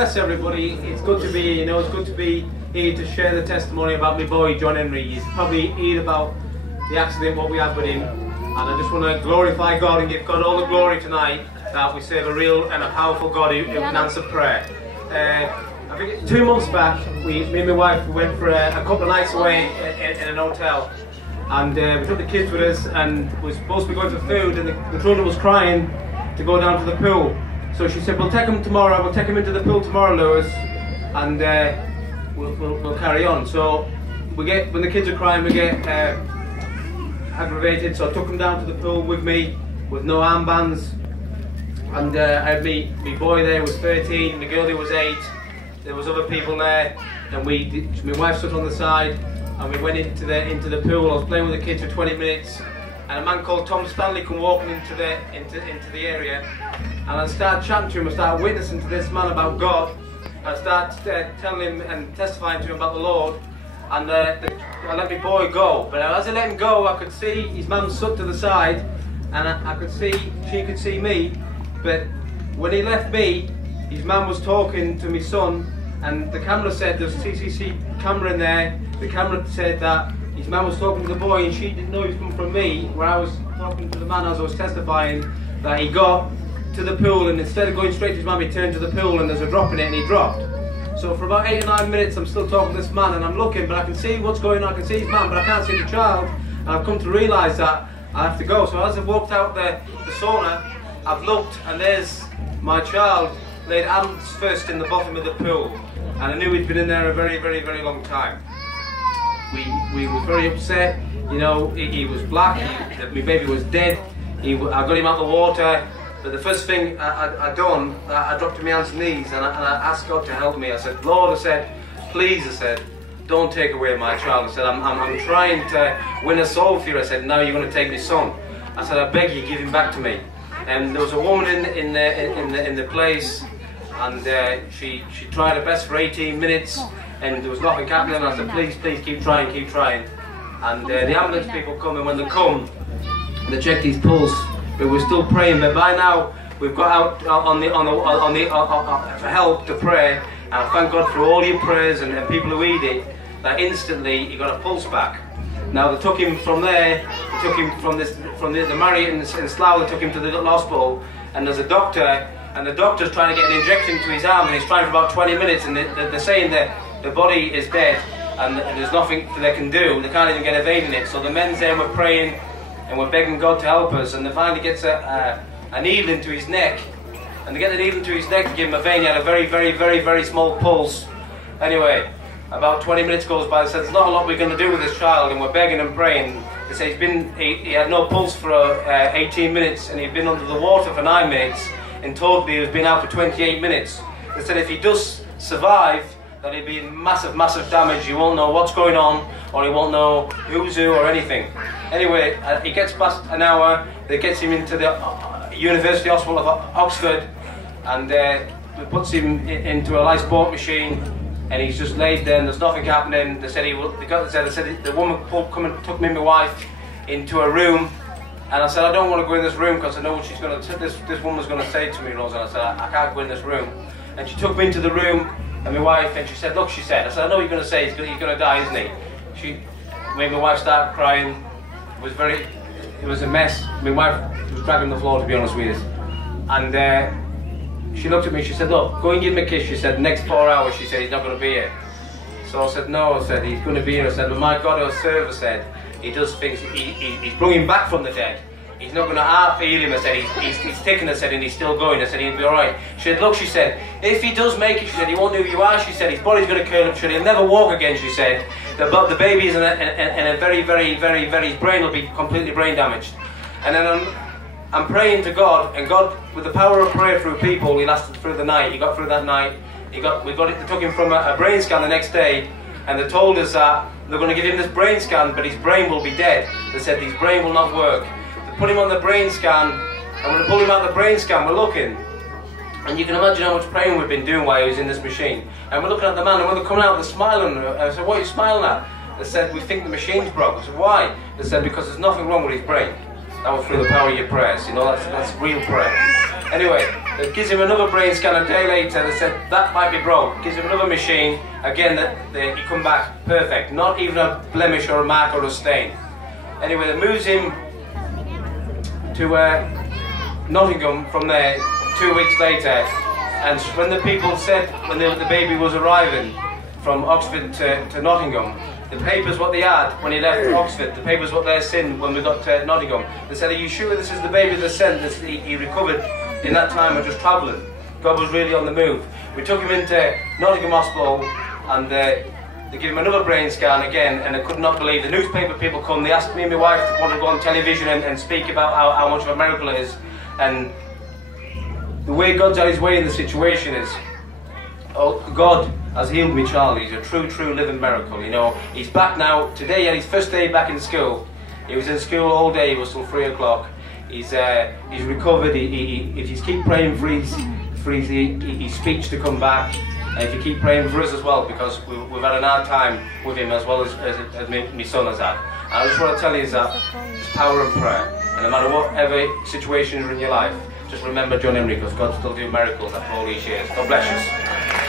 bless everybody. It's good to be, it's good to be here to share the testimony about my boy John Henry. He's probably heard about the accident, what we had with him, and I just want to glorify God and give God all the glory tonight that we serve a real and a powerful God who can answer prayer. I think 2 months back, me and my wife went for a couple of nights away in an hotel, and we took the kids with us, and we were supposed to be going for food, and the children was crying to go down to the pool. So she said, we'll take them tomorrow, we'll take them into the pool tomorrow, Lewis, and we'll carry on. So when the kids are crying, we get aggravated, so I took them down to the pool with me, with no armbands, and I had my boy there was 13, the girl there was 8, there was other people there, and my wife stood on the side, and we went into the pool. I was playing with the kids for 20 minutes, and a man called Tom Stanley come walking into the area, and I started chatting to him, I started witnessing to this man about God, I started telling him and testifying to him about the Lord, and I let my boy go. But as I let him go, I could see his mum stood to the side, and I could see, she could see me, but when he left me, his mum was talking to my son, and the camera said, there's a CCTV camera in there, the camera said that his mum was talking to the boy and she didn't know he was coming from me, where I was talking to the man as I was testifying, that he got to the pool, and instead of going straight to his mum, he turned to the pool and there's a drop in it and he dropped. So for about 8 or 9 minutes I'm still talking to this man, and I'm looking, but I can see what's going on, I can see his mum, but I can't see the child, and I've come to realise that I have to go. So as I've walked out the sauna, I've looked, and there's my child laid hands first in the bottom of the pool, and I knew he'd been in there a very, very, very long time. We were very upset, he was black, my baby was dead, I got him out of the water, but the first thing I done, I dropped to my hands and knees, and I asked God to help me. I said, Lord, I said, please, I said, don't take away my child. I said, I'm trying to win a soul for you. I said, now you're going to take my son. I said, I beg you, give him back to me. And there was a woman in the place, and she tried her best for 18 minutes, and there was nothing happening. I said, please, please, keep trying, keep trying. And the ambulance people come, and when they come, they checked his pulse, but we're still praying. But by now, we've got out for help to pray, and I thank God for all your prayers and people who heed it, that instantly he got a pulse back. Now they took him from there, they took him from the Marriott in Slough, they took him to the little hospital, and there's a doctor, and the doctor's trying to get an injection to his arm, and he's trying for about 20 minutes, and they're saying that the body is dead, and there's nothing they can do, they can't even get a vein in it. So the men's there were praying, and we're begging God to help us, and they finally gets a needle into his neck, and they get the needle into his neck to give him a vein. He had a very, very, very, very small pulse. Anyway, about 20 minutes goes by, they said, there's not a lot we're going to do with this child, and we're begging and praying. They say he had no pulse for 18 minutes, and he'd been under the water for 9 minutes, and totally he's been out for 28 minutes. They said if he does survive, that he'd be in massive, massive damage. He won't know what's going on, or he won't know who's who or anything. Anyway, he gets past an hour, they gets him into the University Hospital of Oxford, and it puts him into a life support machine, and he's just laid there and there's nothing happening. They said the woman come and took me and my wife into a room, and I said, I don't want to go in this room because I know what she's going to, this woman's going to say to me, Rosa. And I said, I can't go in this room. And she took me into the room, and my wife, and she said, look, she said, I said, I know what you're going to say, he's going to die, isn't he? She made my wife start crying. It was a mess. My wife was dragging the floor, to be honest with you. And she looked at me, she said, look, go and give him a kiss. She said, next 4 hours, she said, he's not going to be here. So I said, no, I said, he's going to be here. I said, well, my God, I serve, I said, he does things, he's brought him back from the dead. He's not going to heal him, I said, he's taken, I said, and he's still going. I said, he'll be alright. She said, look, she said, if he does make it, she said, he won't know who you are, she said, his body's going to curl up, she said, he'll never walk again, she said. The baby is in a very, very, very, very, his brain will be completely brain damaged. And then I'm praying to God, and God, with the power of prayer through people, he lasted through the night. He got through that night. They took him from a brain scan the next day, and they told us that they're going to give him this brain scan, but his brain will be dead. They said his brain will not work. They put him on the brain scan, and when they pulled him out of the brain scan, we're looking. And you can imagine how much praying we've been doing while he was in this machine. And we're looking at the man, and when they're coming out, they're smiling. I said, what are you smiling at? They said, we think the machine's broke. I said, why? They said, because there's nothing wrong with his brain. That was through the power of your prayers. You know, that's real prayer. Anyway, It gives him another brain scan a day later. They said that might be broke. Gives him another machine. Again, he come back perfect. Not even a blemish or a mark or a stain. Anyway, they moves him to Nottingham from there 2 weeks later. And when the people said, when the baby was arriving from Oxford to Nottingham, the papers what they had when he left Oxford, the papers what they sent when we got to Nottingham, they said, are you sure this is the baby they sent? He recovered in that time of just travelling. God was really on the move. We took him into Nottingham Hospital and they gave him another brain scan again, and I could not believe. The newspaper people come, they asked me and my wife to want to go on television and speak about how much of a miracle it is. And the way God's had his way in the situation is, oh, God has healed me, Charlie. He's a true living miracle. You know, he's back now. Today he had his first day back in school. He was in school all day. It was till 3 o'clock. He's recovered. If you keep praying for his speech to come back, and if you keep praying for us as well, because we've had an hard time with him as well as my son has had. And I just want to tell you is that it's power of prayer. And no matter whatever situation is in your life, just remember John Henry, because God still do miracles after all these years. God bless you.